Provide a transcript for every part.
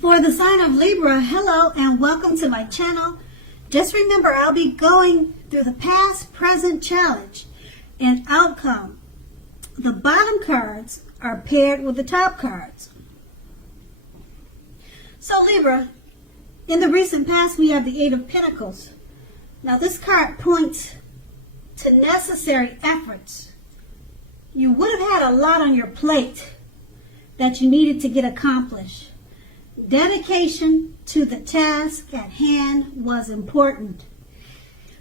For the sign of Libra, hello and welcome to my channel. Just remember, I'll be going through the past, present, challenge, and outcome. The bottom cards are paired with the top cards. So Libra, in the recent past we have the Eight of Pentacles. Now this card points to necessary efforts. You would have had a lot on your plate that you needed to get accomplished. Dedication to the task at hand was important,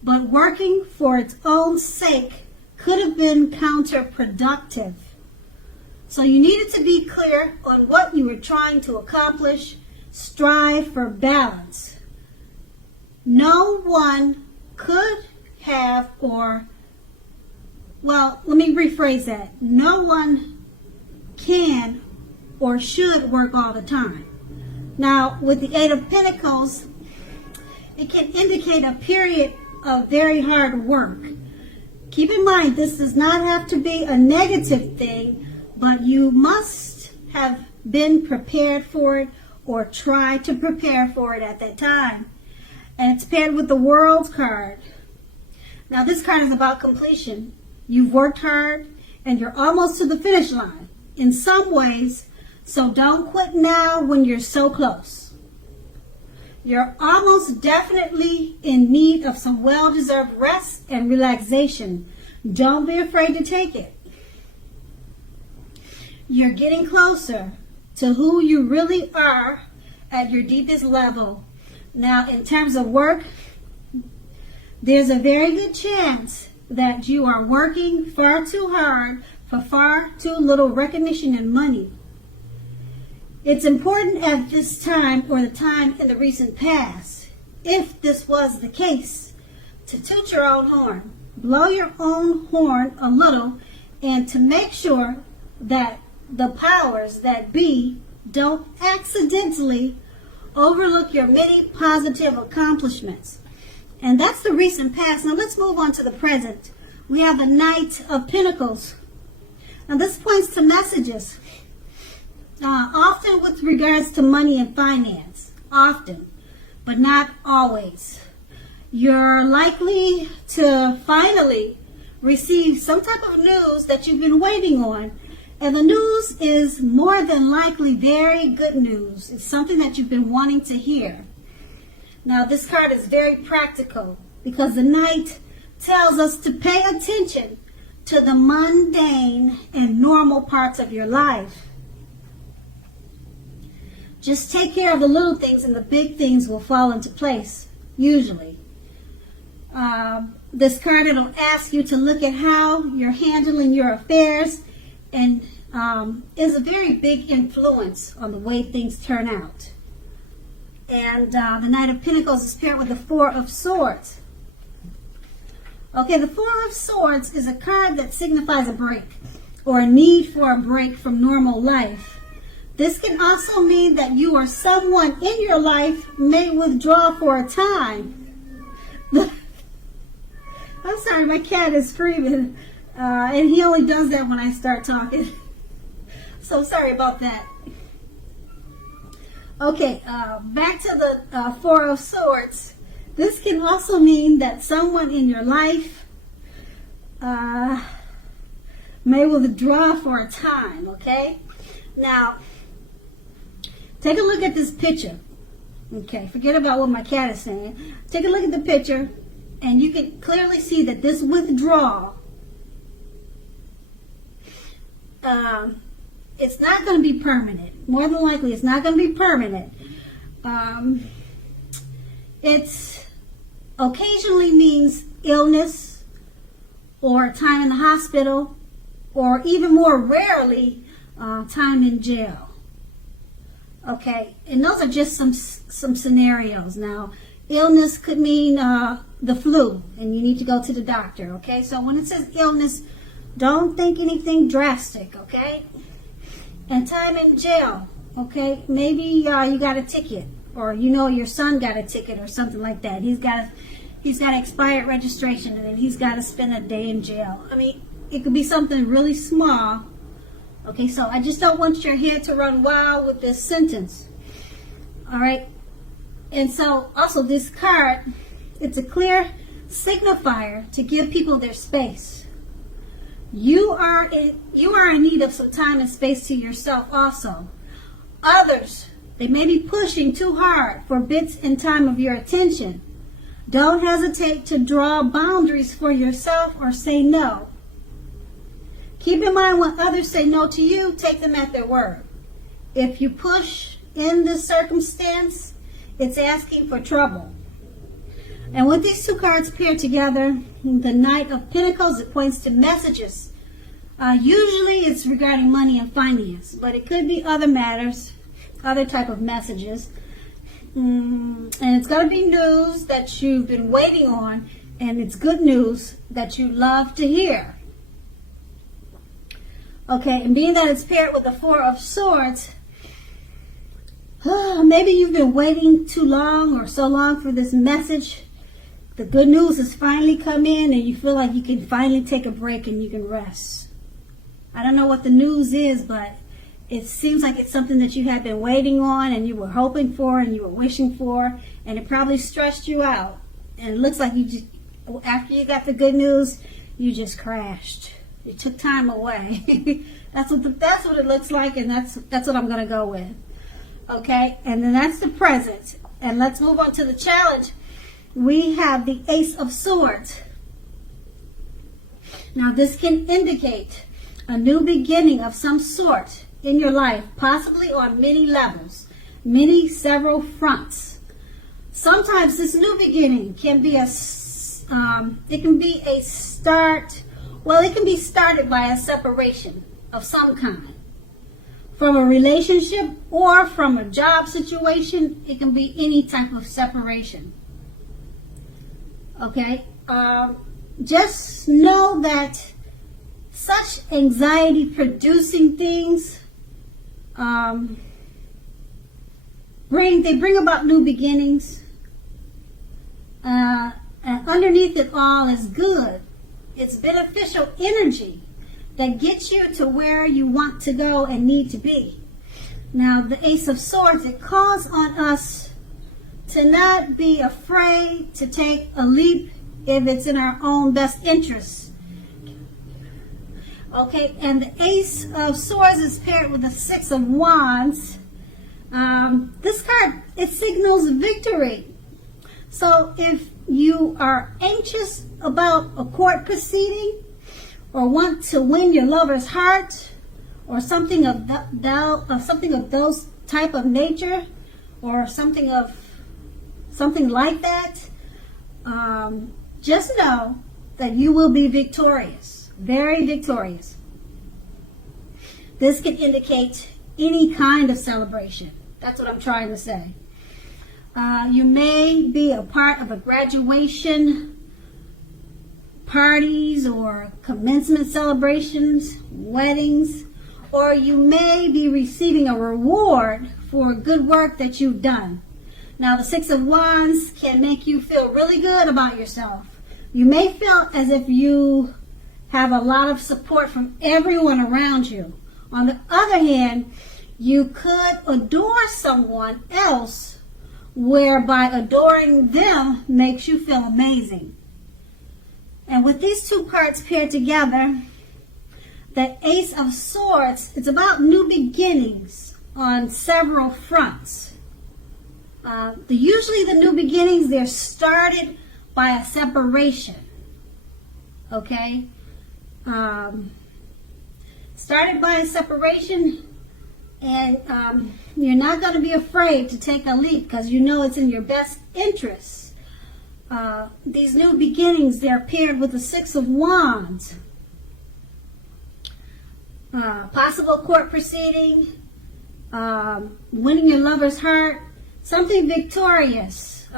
but working for its own sake could have been counterproductive. So you needed to be clear on what you were trying to accomplish. Strive for balance. No one could have let me rephrase that. No one can or should work all the time. Now, with the Eight of Pentacles, it can indicate a period of very hard work. Keep in mind, this does not have to be a negative thing, but you must have been prepared for it or try to prepare for it at that time. And it's paired with the World card. Now, this card is about completion. You've worked hard and you're almost to the finish line in some ways. So don't quit now when you're so close. You're almost definitely in need of some well-deserved rest and relaxation. Don't be afraid to take it. You're getting closer to who you really are at your deepest level. Now, in terms of work, there's a very good chance that you are working far too hard for far too little recognition and money. It's important at this time, or the time in the recent past, if this was the case, to toot your own horn, blow your own horn a little, and to make sure that the powers that be don't accidentally overlook your many positive accomplishments. And that's the recent past. Now let's move on to the present. We have the Knight of Pentacles. Now this points to messages. Often with regards to money and finance. Often, but not always. You're likely to finally receive some type of news that you've been waiting on. And the news is more than likely very good news. It's something that you've been wanting to hear. Now this card is very practical because the Knight tells us to pay attention to the mundane and normal parts of your life. Just take care of the little things and the big things will fall into place, usually. This card, it'll ask you to look at how you're handling your affairs and is a very big influence on the way things turn out. And the Knight of Pentacles is paired with the Four of Swords. Okay, the Four of Swords is a card that signifies a break or a need for a break from normal life. This can also mean that you or someone in your life may withdraw for a time. I'm sorry, my cat is screaming, and he only does that when I start talking. So sorry about that. Okay, back to the Four of Swords. This can also mean that someone in your life may withdraw for a time, okay? Now, take a look at this picture. Okay, forget about what my cat is saying. Take a look at the picture, and you can clearly see that this withdrawal, it's not going to be permanent. More than likely, it's not going to be permanent. It occasionally means illness or time in the hospital, or even more rarely, time in jail. Okay, and those are just some scenarios. Now, illness could mean the flu, and you need to go to the doctor, okay? So when it says illness, don't think anything drastic, okay? And time in jail, okay? Maybe you got a ticket, or your son got a ticket or something like that. He's got expired registration, and then he's got to spend a day in jail. I mean, it could be something really small. Okay, so I just don't want your head to run wild with this sentence. All right. And so also this card, it's a clear signifier to give people their space. You are in need of some time and space to yourself also. Others, they may be pushing too hard for bits and time of your attention. Don't hesitate to draw boundaries for yourself or say no. Keep in mind when others say no to you, take them at their word. If you push in this circumstance, it's asking for trouble. And with these two cards paired together, the Knight of Pentacles, it points to messages. Usually it's regarding money and finance, but it could be other matters, other type of messages. And it's going to be news that you've been waiting on, and it's good news that you love to hear. Okay, and being that it's paired with the Four of Swords, maybe you've been waiting too long or so long for this message. The good news has finally come in and you feel like you can finally take a break and you can rest. I don't know what the news is, but it seems like it's something that you had been waiting on and you were hoping for and you were wishing for, and it probably stressed you out. And it looks like you just, after you got the good news, you just crashed. You took time away. That's what it looks like, and that's what I'm going to go with. Okay, and then that's the present. And let's move on to the challenge. We have the Ace of Swords. Now this can indicate a new beginning of some sort in your life, possibly on many levels, several fronts. Sometimes this new beginning can be it can be started by a separation of some kind. From a relationship or from a job situation, it can be any type of separation. Okay? Just know that such anxiety-producing things bring about new beginnings. And underneath it all is good. It's beneficial energy that gets you to where you want to go and need to be. Now, the Ace of Swords, it calls on us to not be afraid to take a leap if it's in our own best interests. Okay, and the Ace of Swords is paired with the Six of Wands. This card, it signals victory. So if you are anxious about a court proceeding or want to win your lover's heart or something of those type of nature or something like that, just know that you will be victorious, very victorious. This can indicate any kind of celebration. That's what I'm trying to say. You may be a part of a graduation parties or commencement celebrations, weddings, or you may be receiving a reward for good work that you've done. Now, the Six of Wands can make you feel really good about yourself. You may feel as if you have a lot of support from everyone around you. On the other hand, you could adore someone else, whereby adoring them makes you feel amazing. And with these two cards paired together, the Ace of Swords, it's about new beginnings on several fronts. Usually the new beginnings, they're started by a separation. Okay? Started by a separation, and you're not going to be afraid to take a leap because you know it's in your best interest. These new beginnings, they're paired with the Six of Wands. Possible court proceeding, winning your lover's heart, something victorious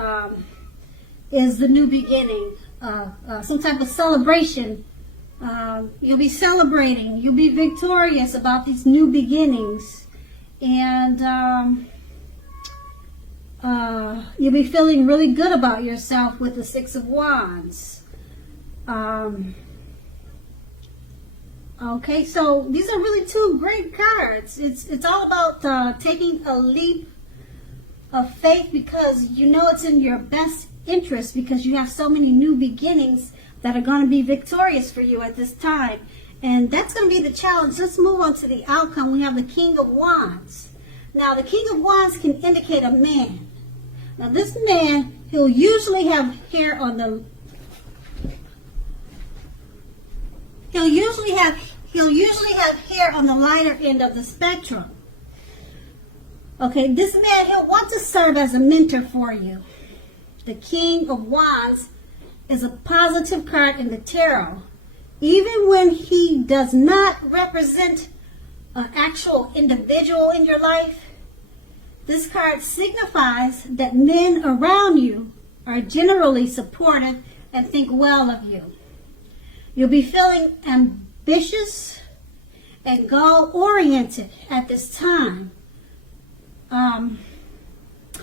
is the new beginning. Some type of celebration. You'll be celebrating. You'll be victorious about these new beginnings. And you'll be feeling really good about yourself with the Six of Wands. Okay, so these are really two great cards. It's all about taking a leap of faith because you know it's in your best interest because you have so many new beginnings that are going to be victorious for you at this time. And that's going to be the challenge. Let's move on to the outcome. We have the King of Wands. Now, the King of Wands can indicate a man. Now, this man, he'll usually have hair on the... He'll usually have hair on the lighter end of the spectrum. Okay, this man, he'll want to serve as a mentor for you. The King of Wands is a positive card in the tarot. Even when he does not represent an actual individual in your life, this card signifies that men around you are generally supportive and think well of you. You'll be feeling ambitious and goal-oriented at this time.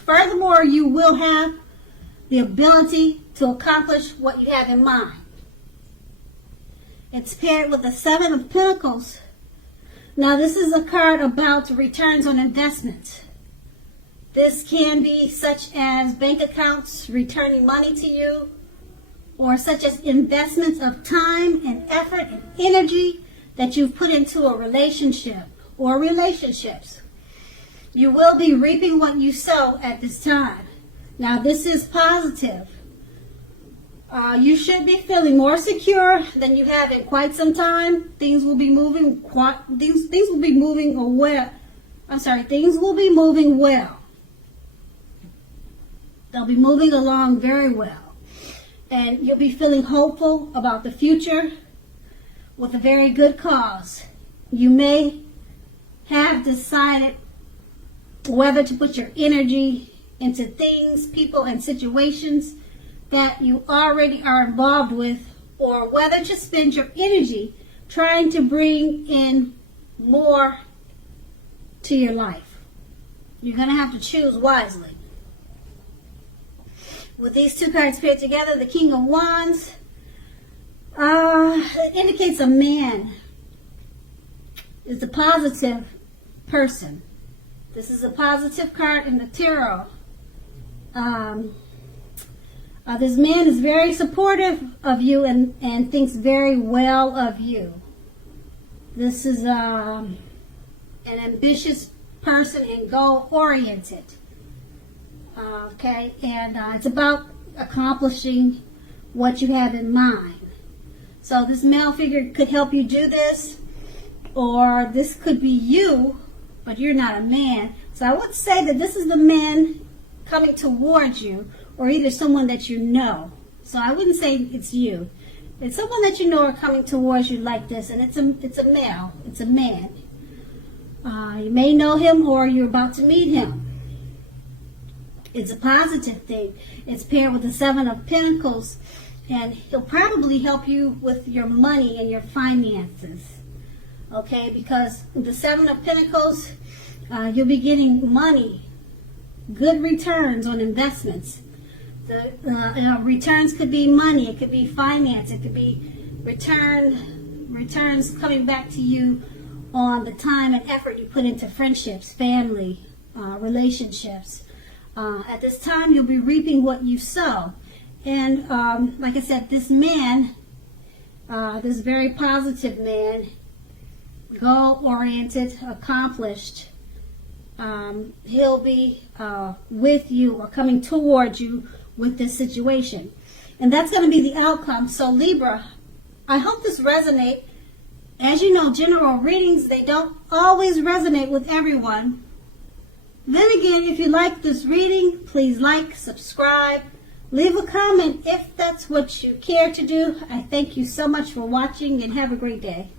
Furthermore, you will have the ability to accomplish what you have in mind. It's paired with the Seven of Pentacles. Now, this is a card about returns on investments. This can be such as bank accounts returning money to you, or such as investments of time and effort and energy that you've put into a relationship or relationships. You will be reaping what you sow at this time. Now, this is positive. You should be feeling more secure than you have in quite some time. Things will be moving well. Things will be moving well. They'll be moving along very well. And you'll be feeling hopeful about the future with a very good cause. You may have decided whether to put your energy into things, people, and situations that you already are involved with, or whether to spend your energy trying to bring in more to your life. You're going to have to choose wisely. With these two cards paired together, the King of Wands, it indicates a man. It's a positive person. This is a positive card in the tarot. This man is very supportive of you and thinks very well of you. This is an ambitious person and goal-oriented. Okay, and it's about accomplishing what you have in mind. So this male figure could help you do this, or this could be you, but you're not a man. So I would say that this is the man coming towards you, or either someone that you know. So I wouldn't say it's you. It's someone that you know are coming towards you like this, and it's a male. It's a man. You may know him, or you're about to meet him. It's a positive thing. It's paired with the Seven of Pentacles, and he'll probably help you with your money and your finances. Okay, because the Seven of Pentacles, you'll be getting money, good returns on investments. The returns could be money, it could be finance, it could be returns coming back to you on the time and effort you put into friendships, family, relationships. At this time, you'll be reaping what you sow. And like I said, this man, this very positive man, goal-oriented, accomplished, he'll be with you or coming towards you with this situation. And that's going to be the outcome. So Libra, I hope this resonates. As you know, general readings, they don't always resonate with everyone. Then again, if you like this reading, please like, subscribe, leave a comment if that's what you care to do. I thank you so much for watching, and have a great day.